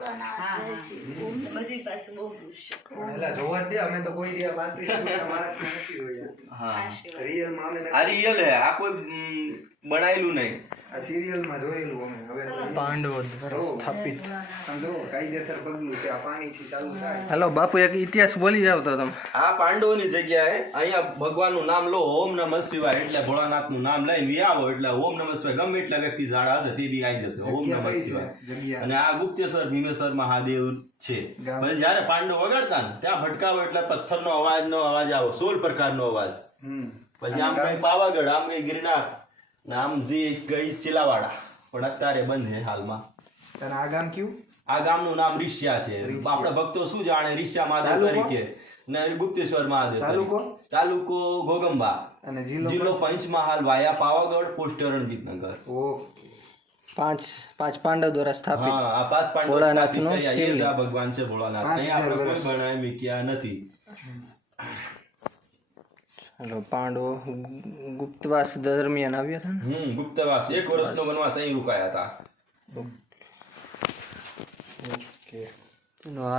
બધી પાસે બહુ દૃશ્ય એલા જોવા દે અમે તો કોઈ દિયા 35 માણસ નથી જોયા હા રિયલ માં અમે આ રિયલ હે આ કોઈ બનાયેલું નહીં આ સિરિયલ માં જોયેલું અમે હવે પાંડવો દ્વારા સ્થાપિત સમજો કાયદેસર પગલું છે આ પાણી થી ચાલુ થાય હેલો બાપુ એક ઇતિહાસ બોલી જાવ તો તમે આ પાંડવોની જગ્યાએ અહીંયા ભગવાનનું નામ લો ઓમ નમઃ શિવાય એટલે ભોળાનાથનું નામ લઈને આવો એટલે ઓમ નમઃ શિવાય ગમે એટલા વ્યક્તિ ઝાડા હશે તે બી આવી જશે ઓમ નમઃ શિવાય જગ્યા અને આ ગુપ્તેશ્વર ભીમેશ્વર મહાદેવ છે પછી જયારે પાંડવ વગાડતા ને ત્યાં ભટકાવો એટલે પથ્થરનો અવાજ આવો 16 પ્રકારનો અવાજ પછી આમ કઈ પાવાગઢ આમ કઈ ગિરનાર ને આમ જે ગઈ ચિલાવાડા પણ અત્યારે બંધ છે હાલમાં અને આ ગામ કયું આ ગામનું નામ રિષ્યા છે આપણા ભક્તો શું જાણે રિષ્યા મહાદેવ તરીકે ને ગુપ્તેશ્વર મહાદેવ તાલુકો ઘોગંબા અને જિલ્લો પંચમહાલ વાયા પાવાગઢ પોસ્ટ રણજીતનગર ઓ પાંચ પાંડવ દ્વારા સ્થાપિત હા આ પાંચ પાંડવ ભોળાનાથનું સ્થાપિત થયા. એ જ શિવલિંગ. આ ભગવાન છે ભોળાનાથ અહીંયા આપણે કોઈ બનાવી મૂક્યા નથી હેલો પાંડવો ગુપ્તવાસ દરમિયાન આવ્યા હતા ને ગુપ્તવાસ 1 વર્ષનો વનવાસ અહીં રોકાયા હતા એનો